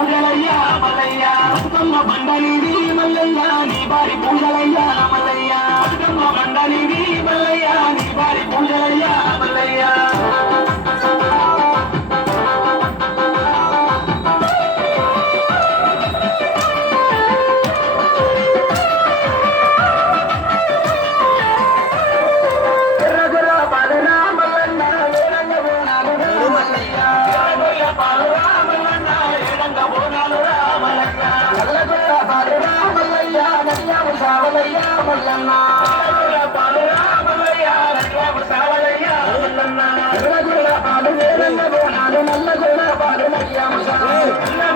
పూజలయ్యా మల్లయ్య బతుకమ్మ బండనిది మల్లయ్య నీ బారి పూజలయ్యా మల్లయ్య బతుకమ్మ బండనిది మల్లయ్య నీ బారి పూజలయ్యా మల్లయ్య నల్ల